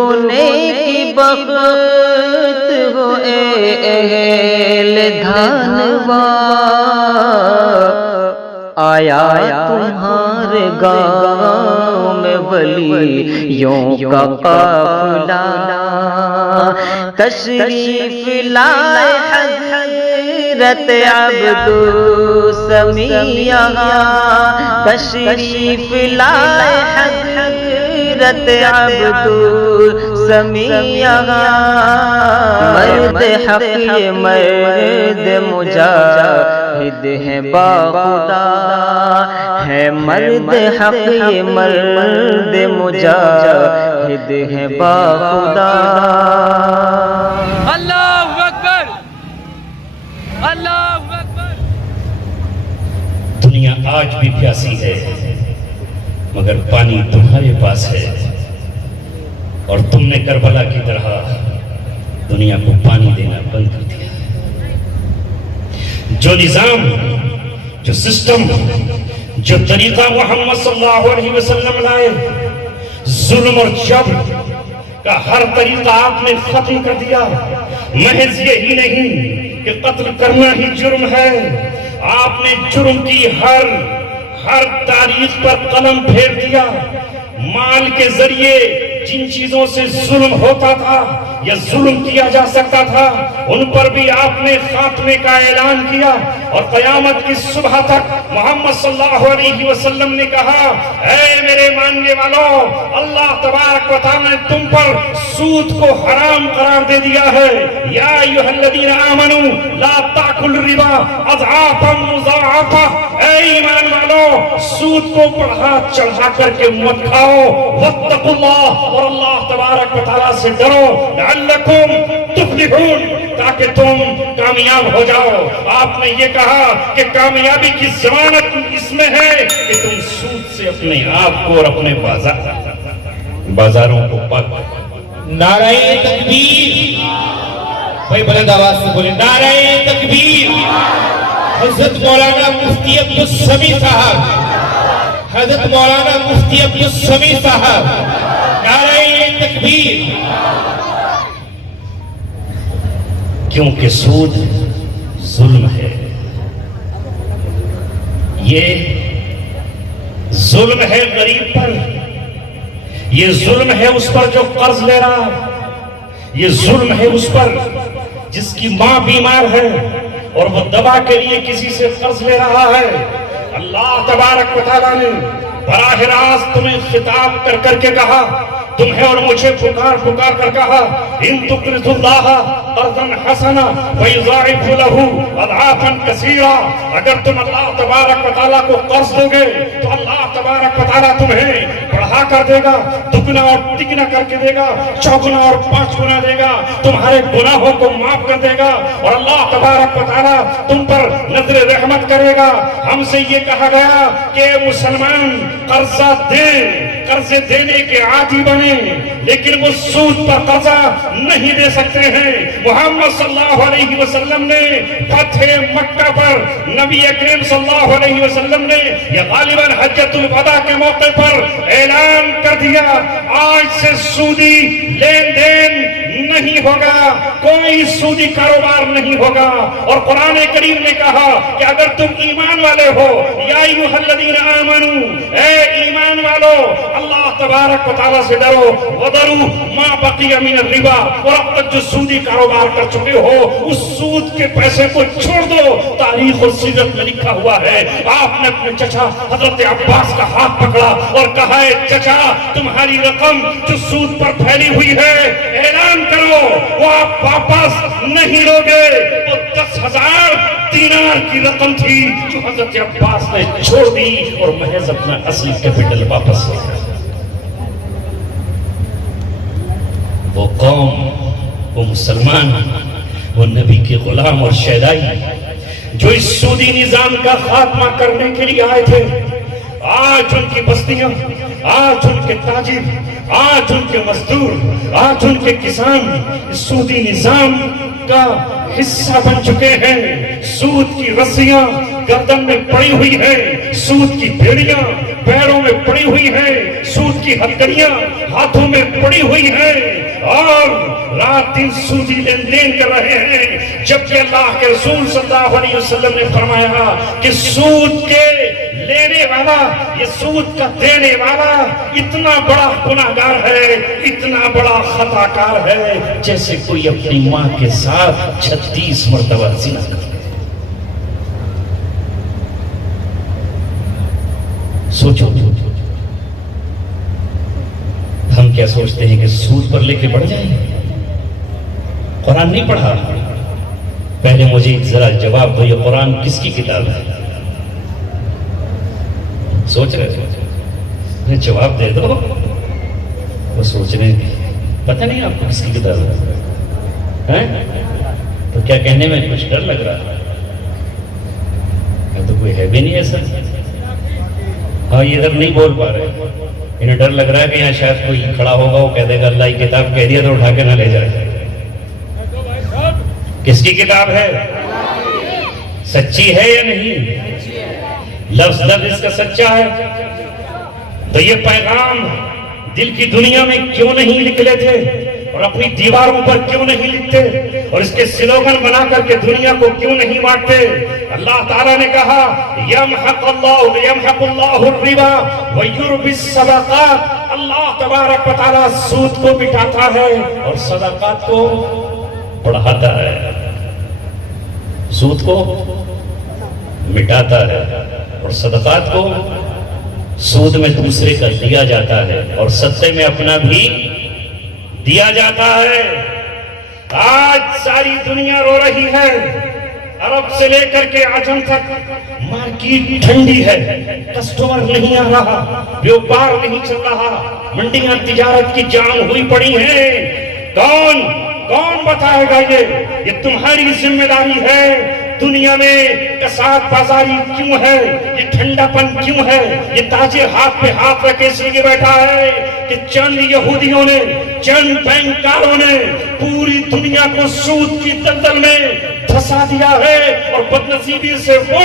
دگنے کی بخت ہو اے اہل دھانوا، آیا تمہارے گاؤں میں ولیوں کا قافلہ، تشریف لائے حضرت عبدالسمیع، تشریف لائے حضرت عبدالسمیع، مرد حق یہ مرد مجاہد ہے باخدا، ہے مرد حق یہ مرد مجاہد ہے باخدا۔ اللہ اکبر، اللہ اکبر۔ دنیا آج بھی پیاسی ہے مگر پانی تمہارے پاس ہے، اور تم نے کربلا کی طرح دنیا کو پانی دینا بند کر دیا۔ جو نظام، جو سسٹم، جو طریقہ محمد صلی اللہ علیہ وسلم لائے، ظلم اور جبر کا ہر طریقہ آپ نے ختم کر دیا۔ محض یہی نہیں کہ قتل کرنا ہی جرم ہے، آپ نے جرم کی ہر تاریخ پر قلم پھیر دیا۔ مال کے ذریعے جن چیزوں سے ظلم ہوتا تھا یا ظلم کیا جا سکتا تھا، ان پر بھی آپ نے خاتمے کا اعلان کیا، اور قیامت کی صبح تک محمد صلی اللہ علیہ وسلم نے کہا، اے میرے ماننے والوں، اللہ تبارک و تعالیٰ نے تم پر سود کو حرام قرار دے دیا ہے۔ یا ایھا الذین آمنوا لا تأکلوا الربا اضعافا مضاعفہ، اے ایمان والو، سود کو بڑھا چڑھا کر کے مت کھاؤ، واتقوا اللہ، اور اللہ تبارک و تعالیٰ سے ڈرو، لعلکم تفلحون، تاکہ تم کامیاب ہو جاؤ۔ آپ نے یہ کہا کہ کامیابی کی ضمانت اس میں ہے کہ تم سود سے اپنے آپ کو اور اپنے بازاروں کو پاک۔ نعرہ تکبیر، بھائی بلند آواز سے بولیں، نعرہ تکبیر۔ حضرت مولانا مفتی عبدالسمیع صاحب، حضرت مولانا مفتی عبدالسمیع صاحب، نعرہ تکبیر۔ کیونکہ سود ظلم ہے، یہ ظلم ہے غریب پر، یہ ظلم ہے اس پر جو قرض لے رہا، یہ ظلم ہے اس پر جس کی ماں بیمار ہے اور وہ دوا کے لیے کسی سے قرض لے رہا ہے۔ اللہ تبارک و تعالیٰ نے براہ راست تمہیں خطاب کر کر کے کہا، تمہیں اور مجھے پکار کر کہا، ان تقرضوا اللہ قرضا حسنا فیضاعف لہ اضعافا کثیرا، اگر تم اللہ تبارک و تعالیٰ کو قرض دو گے تو اللہ تبارک و تعالیٰ تمہیں بڑھا کر دے گا، دگنا اور تگنا کر کے دے گا، چوگنا اور پانچ گنا دے گا، تمہارے گناہوں کو معاف کر دے گا، اور اللہ تبارک و تعالیٰ تم پر نظر رحمت کرے گا۔ ہم سے یہ کہا گیا کہ مسلمان قرضہ دیں، قرضے دینے کے عادی بنے، لیکن وہ سود پر قرضہ نہیں دے سکتے ہیں۔ محمد صلی اللہ علیہ وسلم نے فتح مکہ پر نبی کریم صلی اللہ علیہ وسلم نے یہ غالباً حجۃ الوداع کے موقع پر اعلان کر دیا، آج سے سودی لین دین نہیں ہوگا، کوئی سودی کاروبار نہیں ہوگا۔ اور قرآن کریم نے کہا کہ اگر تم ایمان والے ہو، یا ایھا الذین آمنوا، اے ایمان والو، اللہ تبارک و تعالیٰ سے ڈرو، وذروا ما بقی من الربا، اور اب تک جو سودی کاروبار کر چکے ہو اس سود کے پیسے کو چھوڑ دو۔ تاریخ اور سیرت میں لکھا ہوا ہے، آپ نے اپنے چچا حضرت عباس کا ہاتھ پکڑا اور کہا، اے چچا، تمہاری رقم جو سود پر پھیلی ہوئی ہے اعلان کرو، وہ آپ واپس نہیں لوگے۔ وہ 10,000 دینار کی رقم تھی جو حضرت عباس نے چھوڑ دی اور محض اپنا اصلی کیپٹل واپس لے گیا۔ وہ قوم، وہ مسلمان، وہ نبی کے غلام اور شیدائی جو اس سودی نظام کا خاتمہ کرنے کے لیے آئے تھے، آج ان کی بستیاں، آج ان کے تاجر، آج ان کے مزدور، آج ان کے کسان اس سودی نظام کا حصہ بن چکے ہیں۔ سود کی رسیاں گردن میں پڑی ہوئی ہیں، سود کی بیڑیاں پیروں میں پڑی ہوئی ہیں، سود کی ہتھکڑیاں ہاتھوں میں پڑی ہوئی ہیں، اور رات دن سودی لین دین کر رہے ہیں، جبکہ اللہ کے رسول صلی اللہ علیہ وسلم نے فرمایا کہ سود کے لینے والا، یہ سود کا دینے والا اتنا بڑا گناہگار ہے، اتنا بڑا خطا کار ہے، جیسے کوئی اپنی ماں کے ساتھ 36 مرتبہ زنا کرے۔ سوچو ہم کیا سوچتے ہیں کہ سود پر لے کے بڑھ جائیں؟ قرآن نہیں پڑھا؟ پہلے مجھے ذرا جواب دو، یہ قرآن کس کی کتاب ہے؟ سوچ رہے جواب دے دو۔ وہ سوچ رہے پتہ نہیں آپ کو کس کی کتاب ہے؟ تو کیا کہنے میں کچھ ڈر لگ رہا ہے؟ تو کوئی ہے بھی نہیں ایسا۔ ہاں یہ ادھر نہیں بول پا رہے، انہیں ڈر لگ رہا ہے کہ یہاں شاید کوئی کھڑا ہوگا، وہ کہہ دے گا اللہ کی کتاب کہہ دیا تو اٹھا کے نہ لے جائے۔ کس کی کتاب ہے؟ سچی ہے یا نہیں؟ لفظ اس کا سچا ہے؟ تو یہ پیغام دل کی دنیا میں کیوں نہیں نکلے تھے اور اپنی دیواروں پر کیوں نہیں لکھتے اور اس کے سلوگن بنا کر کے دنیا کو کیوں نہیں بانٹتے؟ اللہ تعالیٰ نے کہا یمحق اللہ الربا ویربی الصدقات، اللہ تبارک و تعالیٰ سود کو مٹاتا ہے اور صدقات کو بڑھاتا ہے، سود کو مٹاتا ہے اور صدقات کو سود میں دوسرے کا دیا جاتا ہے اور صدقے میں اپنا بھی دیا جاتا ہے۔ آج ساری دنیا رو رہی ہے، عرب سے لے کر کے عجم تک مارکیٹ ٹھنڈی ہے، کسٹمر نہیں آ رہا، بیوپار نہیں چل رہا، منڈیاں تجارت کی جام ہوئی پڑی ہیں۔ کون بتائے گا یہ تمہاری ذمہ داری ہے؟ دنیا میں کساد بازاری کیوں ہے؟ یہ ٹھنڈا پن کیوں ہے؟ یہ تاجر ہاتھ پہ ہاتھ رکھے اس لیے بیٹھا ہے کہ چند یہودیوں نے، چند بینکاروں نے پوری دنیا کو سود کی دلدل میں دھسا دیا ہے، اور بدنصیبی سے وہ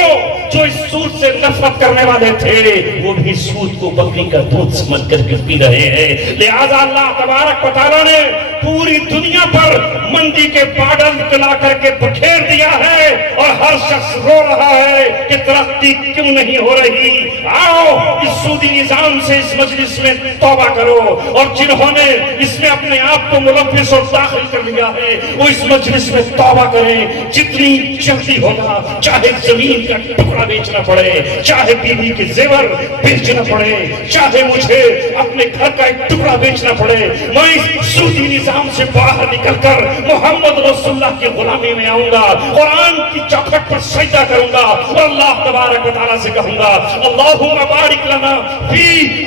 جو اس سود سے نفرت کرنے والے تھے وہ بھی سود کو بکری کا دودھ سمجھ کر کے پی رہے ہیں۔ لہذا اللہ تبارک و تعالیٰ نے پوری دنیا پر مندی کے بادل پلا کر کے بکھیر دیا ہے، اور ہر شخص رو رہا ہے کہ ترقی کیوں نہیں ہو رہی۔ آؤ اس سودی نظام سے اس مجلس میں توبہ کرو، اور جنہوں نے اس میں اپنے آپ کو ملوث اور داخل کر لیا ہے وہ اس مجلس میں توبہ کریں۔ جتنی جلدی ہوگا، چاہے زمین کا ٹکڑا بیچنا پڑے، چاہے بیوی کے زیور بیچنا پڑے، چاہے مجھے اپنے گھر کا ایک ٹکڑا بیچنا پڑے، میں اس سودی نظام سے باہر نکل کر محمد رسول اللہ کی غلامی میں آؤں گا، قرآن کی چوکھٹ پر سجدہ کروں گا اور اللہ تبارک و تعالیٰ سے کہوں گا اللہم بارک لنا فی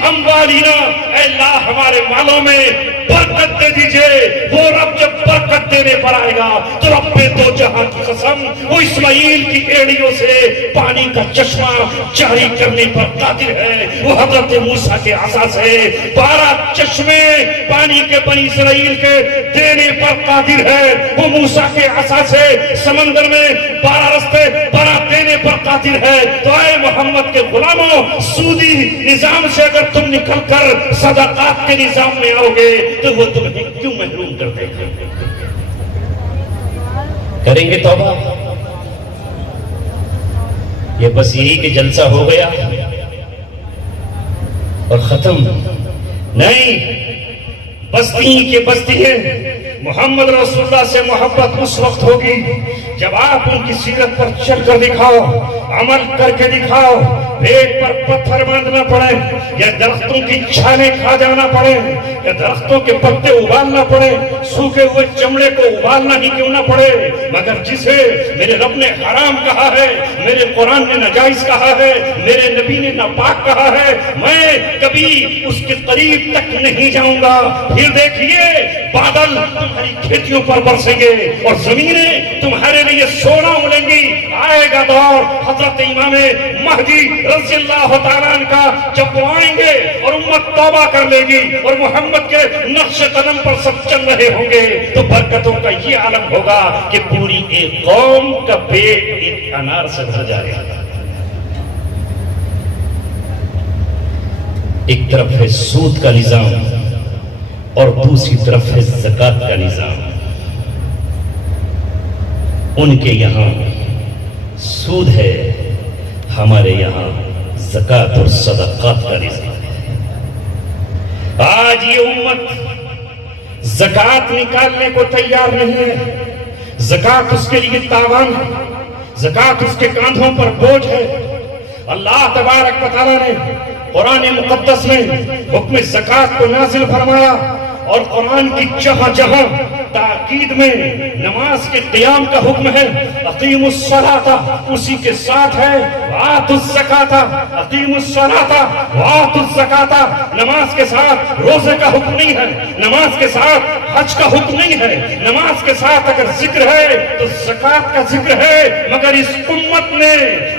اموالنا، اے اللہ ہمارے مالوں میں برکت دے دیجئے۔ وہ رب جب برکت دینے پر آئے گا تو رب دو جہاں کی قسم وہ اسماعیل کی ایڑیوں سے پانی کا چشمہ جاری کرنے پر قادر ہے، وہ حضرت موسیٰ کے عصا سے 12 چشمے پانی کے بنی اسرائیل کے دینے پر قادر ہے، وہ موسیٰ کے عصا سے سمندر میں 12 رستے بنا دینے پر قادر ہے۔ تو اے محمد کے غلاموں، سودی نظام سے اگر تم نکل کر صدقات کے نظام میں آؤ گے تو وہ تمہیں کیوں محروم کر دے گا؟ کریں گے توبہ؟ یہ بس یہی کہ جلسہ ہو گیا اور ختم نہیں، بستی کے بستی ہے۔ محمد رسول اللہ سے محبت اس وقت ہوگی جب آپ ان کی سیرت پر چل کر دکھاؤ، عمل کر کے دکھاؤ، پیٹ پر پتھر باندھنا پڑے یا درختوں کی چھالیں کھا جانا پڑے یا درختوں کے پتے ابالنا پڑے، سوکھے ہوئے چمڑے کو ابالنا ہی کیوں نہ پڑے، مگر جسے میرے رب نے حرام کہا ہے، میرے قرآن نے ناجائز کہا ہے، میرے نبی نے ناپاک کہا ہے، میں کبھی اس کے قریب تک نہیں جاؤں گا۔ پھر دیکھیے بادل تمہاری کھیتیوں پر برسیں گے اور زمینیں تمہارے لیے سونا اگلیں گی۔ آئے گا دور حضرت امام مہدی رضی اللہ تعالیٰ عنہ کا، جب وہ آئیں گے اور امت توبہ کر لے گی اور محمد کے نقش قدم پر سب چل رہے ہوں گے تو برکتوں کا یہ عالم ہوگا کہ پوری ایک قوم کا پیٹ 1 انار سے بھر جائے گا۔ ایک طرف ہے سود کا نظام اور دوسری طرف ہے زکوٰۃ کا نظام. ان کے یہاں سود ہے، ہمارے یہاں زکوٰۃ اور صدقات کا نظام ہے. آج یہ امت زکوٰۃ نکالنے کو تیار نہیں ہے. زکوٰۃ اس کے لیے تاوان ہے، زکوٰۃ اس کے کاندھوں پر بوجھ ہے. اللہ تبارک و تعالیٰ نے قرآن مقدس میں حکم زکوٰۃ کو نازل فرمایا، اور قرآن کی جہاں جہاں تاکید میں نماز کے قیام کا حکم ہے، اقیم الصلاۃ اسی کے ساتھ ہے وآتوا الزکاۃ، اقیم الصلاۃ وآتوا الزکاۃ. نماز کے ساتھ روزے کا حکم نہیں ہے، نماز کے ساتھ حج کا حکم نہیں ہے، نماز کے ساتھ اگر ذکر ہے تو زکوٰۃ کا ذکر ہے. مگر اس امت نے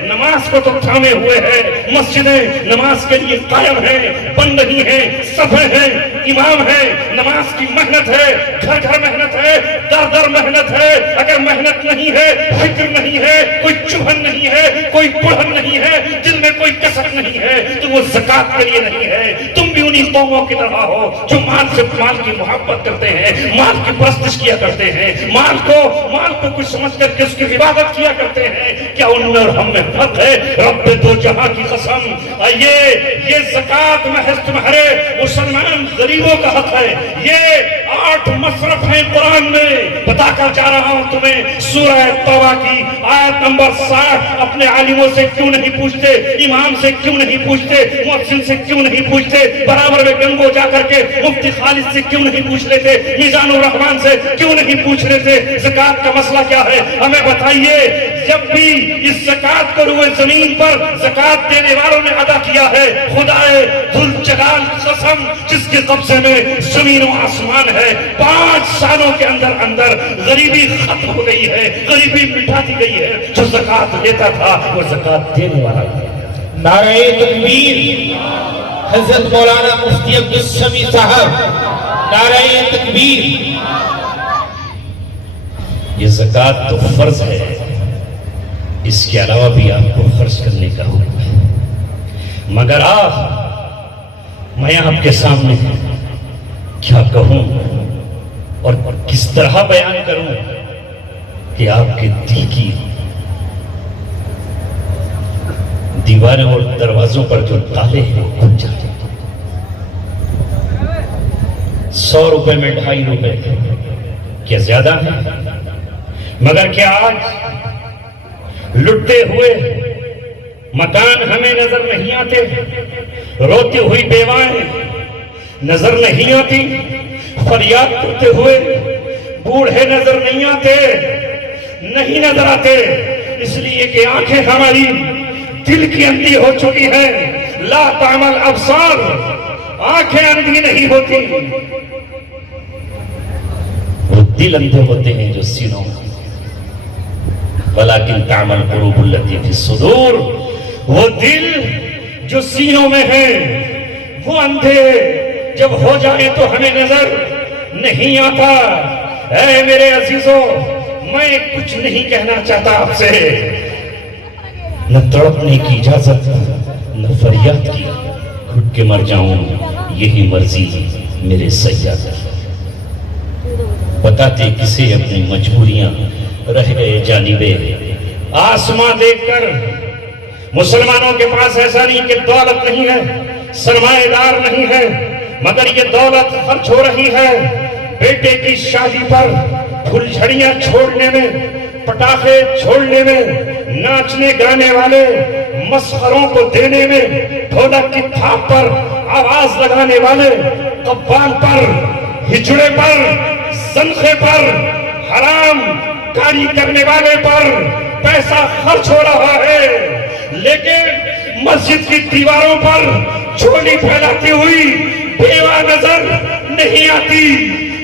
نماز کو تو تھامے ہوئے ہے، مسجدیں نماز کے لیے قائم ہیں، بن رہی ہیں، صفیں ہیں، امام ہیں، نماز کی محنت ہے، گھر گھر محنت ہے، در در محنت ہے. اگر محنت نہیں ہے، فکر نہیں ہے، کوئی چبھن نہیں ہے، کوئی پڑھن نہیں ہے، دل میں کوئی کسر نہیں ہے، تو وہ زکوٰۃ کے لیے نہیں ہے. تم بھی انہی قوموں کی طرح ہو جو مال سے مال کی محبت کرتے ہیں، مال کی پرستش کیا کرتے ہیں، مال کو کچھ سمجھ کر کے اس کی عبادت کیا کرتے ہیں. کیا ان میں اور ہم میں فرق ہے؟ رب دو جہاں کی قسم، یہ زکوٰۃ محض تمہارے مسلمان غریبوں کا حق ہے. یہ 8 مصرف ہیں قرآن میں. بتا کر جا رہا ہوں تمہیں، سورہ توبہ کی آیت نمبر 60. اپنے عالموں سے کیوں نہیں پوچھتے، امام سے کیوں نہیں پوچھتے، مؤذن سے کیوں نہیں پوچھتے، برابر میں گنگو جا کر کے مفتی خالد سے کیوں نہیں پوچھ لیتے، میزان الرحمان سے کیوں نہیں پوچھ لیتے زکوٰۃ کا مسئلہ کیا ہے؟ ہمیں بتائیے. جب بھی اس زکوٰۃ کو روئے زمین پر زکوٰۃ دینے والوں نے ادا کیا ہے، خدائے ذوالجلال قسم جس کے قبضے میں زمین و آسمان ہے، 5 سالوں کے اندر غریبی ختم ہو گئی ہے، غریبی مٹا دی گئی ہے. جو زکوٰۃ دیتا تھا وہ زکوٰۃ دینے والا ہے. نعرہ تکبیر حضرت مولانا مفتی عبدالسمیع صاحب، نعرہ تکبیر. یہ زکوٰۃ تو فرض ہے، اس کے علاوہ بھی آپ کو خرچ کرنے کا حکم ہے. مگر میں آپ کے سامنے کیا کہوں اور کس طرح بیان کروں کہ آپ کے دل کی دیواریں اور دروازوں پر جو تالے ہیں وہ کھل جاتے ہیں. 100 روپے میں 2.5 روپے کیا زیادہ ہے؟ مگر کیا آج لٹتے ہوئے مکان ہمیں نظر نہیں آتے، روتی ہوئی بیوائیں نظر نہیں آتی، فریاد کرتے ہوئے بوڑھے نظر نہیں آتے، نہیں نظر آتے، اس لیے کہ آنکھیں ہماری دل کی اندھی ہو چکی ہیں. لا تعمل ابصار، آنکھیں اندھی نہیں ہوتی، وہ دل اندھے ہوتے ہیں جو سینوں میں. ولیکن تعمل قلوب التی فی الصدور، وہ دل جو سینوں میں ہیں وہ اندھے جب ہو جائے تو ہمیں نظر نہیں آتا. اے میرے عزیزوں، میں کچھ نہیں کہنا چاہتا آپ سے، نہ تڑپنے کی اجازت نہ فریاد کی، گھٹ کے مر جاؤں یہی مرضی میرے سیاد کی. بتاتے کسے اپنی مجبوریاں، رہ گئے جانبے آسماں دیکھ کر. مسلمانوں کے پاس ایسا نہیں کہ دولت نہیں ہے، سرمایہ دار نہیں ہے، مگر یہ دولت خرچ ہو رہی ہے بیٹے کی شادی پر، پھلجھڑیاں چھوڑنے میں، پٹاخے چھوڑنے میں، ناچنے گانے والے مسخروں کو دینے میں، ڈھولک کی تھاپ پر آواز لگانے والے، قبان پر، ہجڑے پر، زنخے پر، حرام کاری کرنے والے پر پیسہ خرچ ہو رہا ہے. لیکن مسجد کی دیواروں پر جھولی پھیلاتی ہوئی بیوہ نظر نہیں آتی.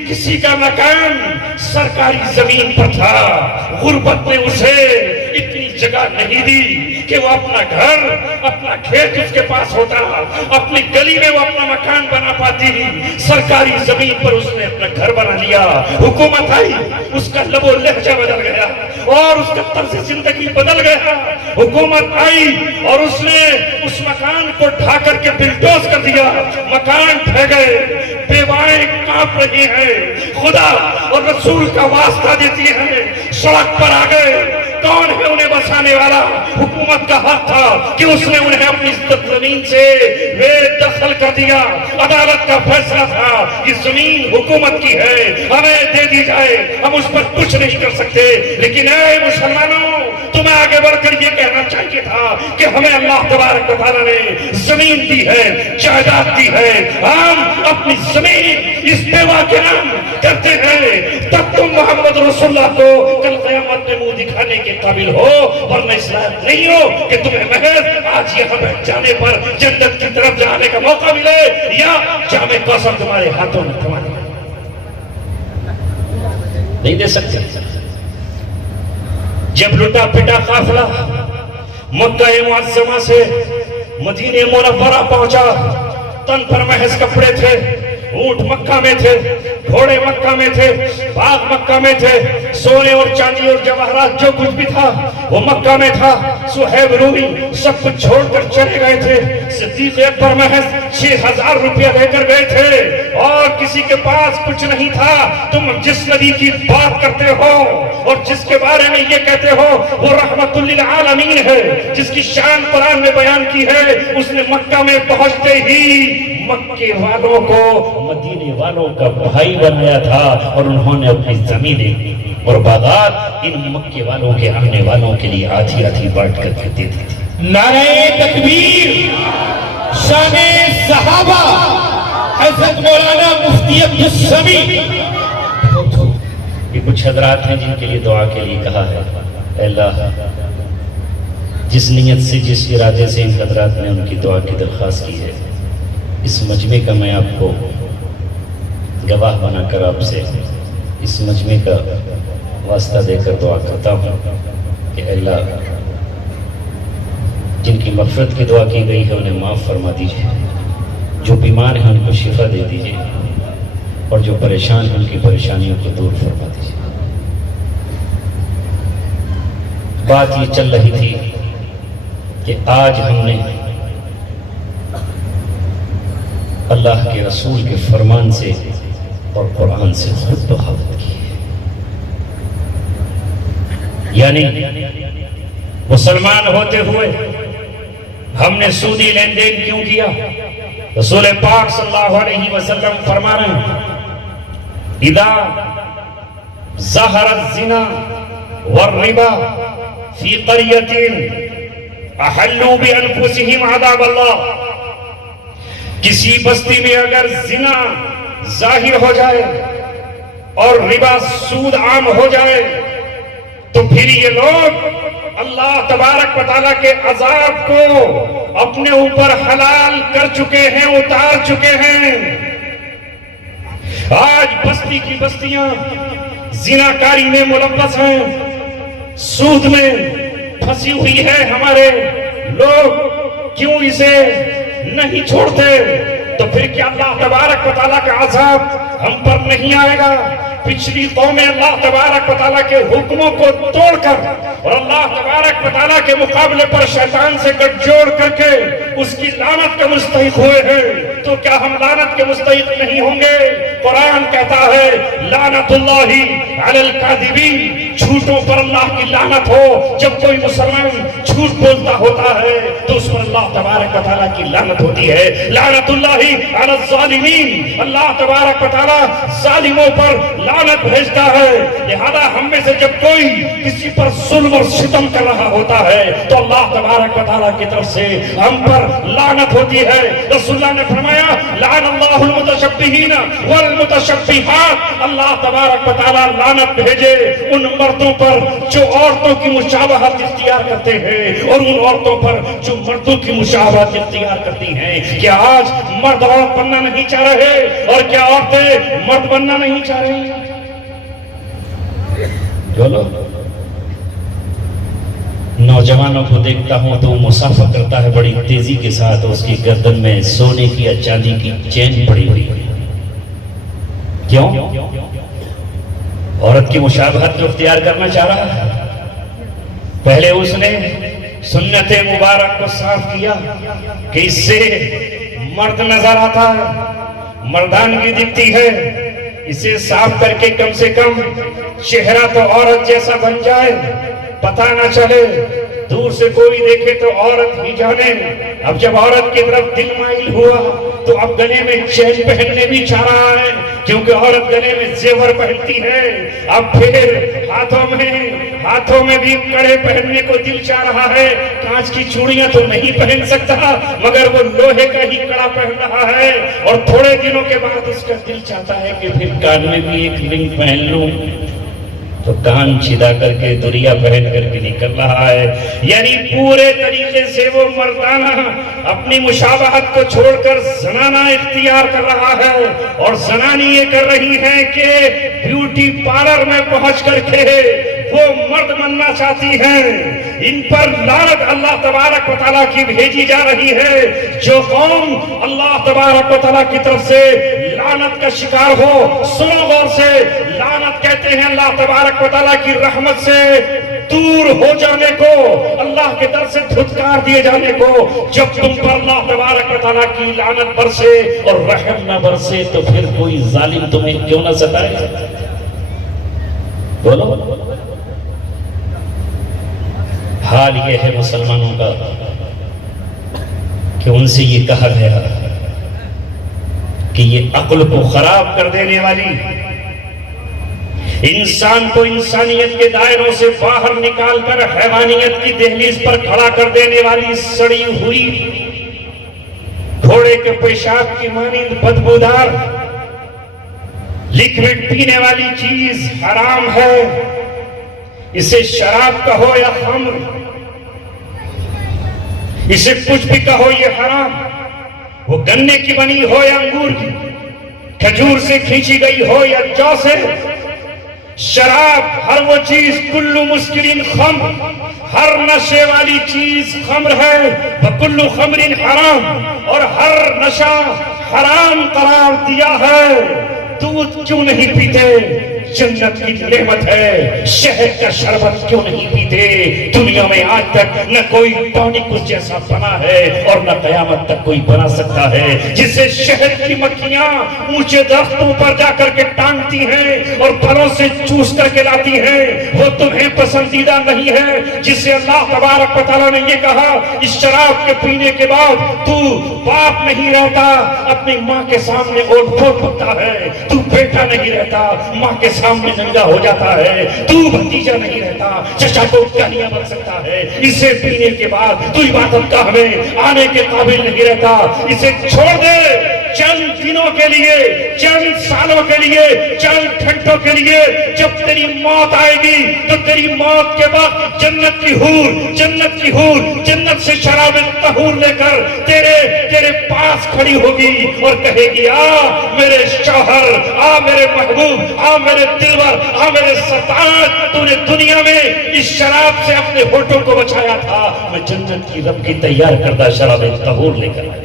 کسی کا مکان سرکاری زمین پر تھا، غربت نے اسے اتنی جگہ نہیں دی کہ وہ اپنا گھر، اپنا کھیت اس کے پاس ہوتا، اپنی گلی میں وہ اپنا مکان بنا پاتی. سرکاری زمین پر اس نے اپنا گھر بنا لیا. حکومت آئی، اس کا لب و لہجہ بدل گیا، اور اس کا طرز زندگی بدل گیا. حکومت آئی اور اس نے اس مکان کو ڈھا کر کے بلڈوز کر دیا. مکان ڈھہ گئے، بیوائیں کانپ رہی ہیں، خدا اور رسول کا واسطہ دیتی ہیں، سڑک پر آ گئے. کون ہے انہیں بسانے والا؟ حکومت کا حق تھا کہ اس نے انہیں اپنی زمین سے بے دخل کر دیا. عدالت کا فیصلہ تھا کہ زمین حکومت کی ہے، ہمیں دے دی جائے، ہم اس پر کچھ نہیں کر سکتے. لیکن اے مسلمانوں، تمہیں آگے بڑھ کر یہ کہنا چاہیے تھا کہ ہمیں اللہ تبارک و تعالیٰ نے زمین دی ہے، جائیداد دی ہے، ہم اپنی زمین اس بیوہ کے نام کرتے ہیں. تب تم محمد رسول اللہ کو کل قیامت میں منہ دکھانے کے قابل ہو، ورنہ اس لائق نہیں ہو کہ تمہیں محض آج یہاں بیٹھ جانے پر جنت کی طرف جانے کا موقع ملے یا جامع کوثر تمہارے ہاتھوں میں تھمانے نہیں دے سکتے. جب لٹا پٹا قافلہ مکہ معظمہ سے مدینہ منورہ پہنچا، تن پر محض کپڑے تھے، اونٹ مکہ میں تھے، گھوڑے مکہ میں تھے، باغ مکہ میں تھے، سونے اور چاندی اور جواہرات جو کچھ بھی تھا وہ مکہ میں تھا. صہیب رومی سب کچھ چھوڑ کر چلے گئے تھے. صدیق اکبر محض 6,000 روپیہ لے کر گئے تھے اور کسی کے پاس کچھ نہیں تھا. تم جس نبی کی بات کرتے ہو اور جس کے بارے میں یہ کہتے ہو وہ رحمت للعالمین ہے، جس کی شان قرآن میں بیان کی ہے، اس نے مکہ میں پہنچتے ہی مکے والوں کو مدینے والوں کا بھائی بنایا تھا اور انہوں نے اپنی زمینیں اور باغات ان مکے والوں کے آنے والوں کے لیے آدھی آدھی بانٹ کر کے دے دی تھی. نعرہ تکبیر، شان صحابہ، حضرت مولانا مفتی عبدالسمیع. یہ کچھ حضرات ہیں جن کے لیے دعا کے لیے کہا ہے. اے اللہ، جس نیت سے جس ارادے سے ان حضرات نے ان کی دعا کی درخواست کی ہے، اس مجمع کا میں آپ کو گواہ بنا کر آپ سے اس مجمع کا واسطہ دے کر دعا کرتا ہوں کہ اے اللہ، جن کی مغفرت کی دعا کی گئی ہے انہیں معاف فرما دیجیے، جو بیمار ہیں ان کو شفا دے دیجیے، اور جو پریشان ہیں ان کی پریشانیوں کو دور فرما دیجیے. بات یہ چل رہی تھی کہ آج ہم نے اللہ کے رسول کے فرمان سے اور قرآن سے خود بغاوت کی ہے. یعنی مسلمان ہوتے ہوئے ہم نے سودی لین دین کیوں کیا؟ رسول پاک صلی اللہ علیہ وسلم فرما رہے ہیں اذا ظہر الزنا والربا فی قریۃ احلوا بانفسہم عذاب اللہ. کسی بستی میں اگر زنا ظاہر ہو جائے اور ربا سود عام ہو جائے تو پھر یہ لوگ اللہ تبارک و تعالیٰ کے عذاب کو اپنے اوپر حلال کر چکے ہیں، اتار چکے ہیں. آج بستی کی بستیاں زناکاری میں ملوث ہیں، سود میں پھنسی ہوئی ہے. ہمارے لوگ کیوں اسے نہیں چھوڑتے؟ تو پھر کیا اللہ تبارک و تعالیٰ کا عذاب ہم پر نہیں آئے گا؟ پچھلی قومیں اللہ تبارک و تعالیٰ کے حکموں کو توڑ کر اور اللہ تبارک و تعالیٰ کے مقابلے پر شیطان سے گٹھ جوڑ کر کے اس کی لعنت کے مستحق ہوئے ہیں. تو کیا ہم لعنت کے مستحق نہیں ہوں گے؟ قرآن کہتا ہے لعنت اللہ علی الکاذبین، جھوٹوں پر اللہ کی لعنت ہو. جب کوئی مسلمان جھوٹ بولتا ہوتا ہے تو اس پر اللہ تبارک و تعالیٰ کی لعنت ہوتی ہے. لعنت اللہ علی الظالمین، اللہ تبارک و تعالیٰ ظالموں پر لعنت بھیجتا ہے. لہذا ہم میں سے جب کوئی کسی پر ظلم اور ستم کر رہا ہوتا ہے تو اللہ تبارک و تعالیٰ کی طرف سے ہم پر لعنت ہوتی ہے. رسول اللہ نے فرمایا لعن اللہ المتشبہین والمتشبہات، اللہ تبارک و تعالیٰ لعنت بھیجے ان مردوں پر جو عورتوں کی مشابہت اختیار کرتے ہیں اور ان عورتوں پر جو مردوں کی مشابہت اختیار کرتی ہیں. کیا آج مرد عورت بننا نہیں چاہ رہے اور کیا عورتیں مرد بننا نہیں چاہ رہی؟ نوجوانوں کو دیکھتا ہوں تو وہ مسافر کرتا ہے بڑی تیزی کے ساتھ، اس کی گردن میں سونے کی یا چاندی کی چین پڑی ہوئی. کیوں؟ عورت کی مشابہت جو اختیار کرنا چاہ رہا ہے. پہلے اس نے سنت مبارک کو صاف کیا کہ اس سے مرد نظر آتا ہے، مردانگی دکھتی ہے، اسے صاف کر کے کم سے کم چہرہ تو عورت جیسا بن جائے، پتہ نہ چلے، دور سے کوئی دیکھے تو عورت ہی جانے۔ اب جب عورت کی طرف دل مائل ہوا تو اب گلے میں چین پہننے بھی چاہ رہا ہے، کیونکہ عورت گلے میں زیور پہنتی ہے۔ اب پھر ہاتھوں میں بھی کڑے پہننے کو دل چاہ رہا ہے۔ کانچ کی چوڑیاں تو نہیں پہن سکتا، مگر وہ لوہے کا ہی کڑا پہن رہا ہے، اور تھوڑے دنوں کے بعد اس کا دل چاہتا ہے کہ پھر کان میں بھی ایک رنگ پہن لوں، تو کان چھدا کر کے دوریا پہن کر کے نکل رہا ہے۔ یعنی پورے طریقے سے وہ مردانہ اپنی مشابہت کو چھوڑ کر زنانہ اختیار کر رہا ہے، اور زنانی یہ کر رہی ہے کہ بیوٹی پارلر میں پہنچ کر کے وہ مرد بننا چاہتی ہیں۔ ان پر لعنت اللہ تبارک و تعالیٰ کی بھیجی جا رہی ہے۔ جو قوم اللہ تبارک و تعالیٰ کی طرف سے لعنت کا شکار ہو، سنو غور سے، لعنت کہتے ہیں اللہ تبارک و تعالیٰ کی رحمت سے دور ہو جانے کو، اللہ کے در سے دھتکار دیے جانے کو۔ جب تم پر اللہ تبارک و تعالیٰ کی لعنت برسے اور رحم نہ برسے تو پھر کوئی ظالم تمہیں کیوں نہ ستائے؟ بولو۔ حال یہ ہے مسلمانوں کا کہ ان سے یہ کہا گیا کہ یہ عقل کو خراب کر دینے والی، انسان کو انسانیت کے دائروں سے باہر نکال کر حیوانیت کی دہلیز پر کھڑا کر دینے والی سڑی ہوئی گھوڑے کے پیشاب کی مانند بدبودار لیکوڈ پینے والی چیز حرام ہے۔ اسے شراب کہو یا خمر، اسے کچھ بھی کہو یہ حرام، وہ گنے کی بنی ہو یا انگور کی، کھجور سے کھینچی گئی ہو یا جو سے، شراب ہر وہ چیز، کلو مسکرین خمر، ہر نشے والی چیز خمر ہے، وکلو خمر حرام، اور ہر نشہ حرام قرار دیا ہے۔ دودھ کیوں نہیں پیتے؟ جنت کی نعمت ہے۔ شہد کا شربت کیوں نہیں پیتے؟ دنیا میں آج تک نہ کوئی ٹونک اس جیسا بنا ہے اور نہ قیامت تک کوئی بنا سکتا ہے، جسے شہد کی مکھیاں اونچے درختوں پر جا کر کے ٹانگتی ہیں اور پھلوں سے چوس کر کے لاتی ہیں، وہ تمہیں پسندیدہ نہیں ہے، جسے اللہ تبارک و تعالیٰ نے یہ کہا اس شراب کے پینے کے بعد تو باپ نہیں رہتا، اپنی ماں کے سامنے اوٹ پھوٹ ہوتا ہے، تو بیٹا نہیں رہتا، ماں کے سامنے ننگا ہو جاتا ہے، تو بھتیجا نہیں رہتا، چچا کو گالیاں بن سکتا ہے، اسے پینے کے بعد تو عبادت گاہ میں آنے کے قابل نہیں رہتا۔ اسے چھوڑ دے، چند دنوں کے لیے، چند سالوں کے لیے، چند گھنٹوں کے لیے، جب تیری موت آئے گی تو تیری موت کے بعد جنت کی حور جنت سے شراب طہور لے کر تیرے پاس کھڑی ہوگی اور کہے گی آ میرے شوہر، آ میرے محبوب، آ میرے دلور، آ میرے سرتاج، تو نے دنیا میں اس شراب سے اپنے ہونٹوں کو بچایا تھا، میں جنت کی رب کی تیار کردہ شراب طہور لے کر آیا۔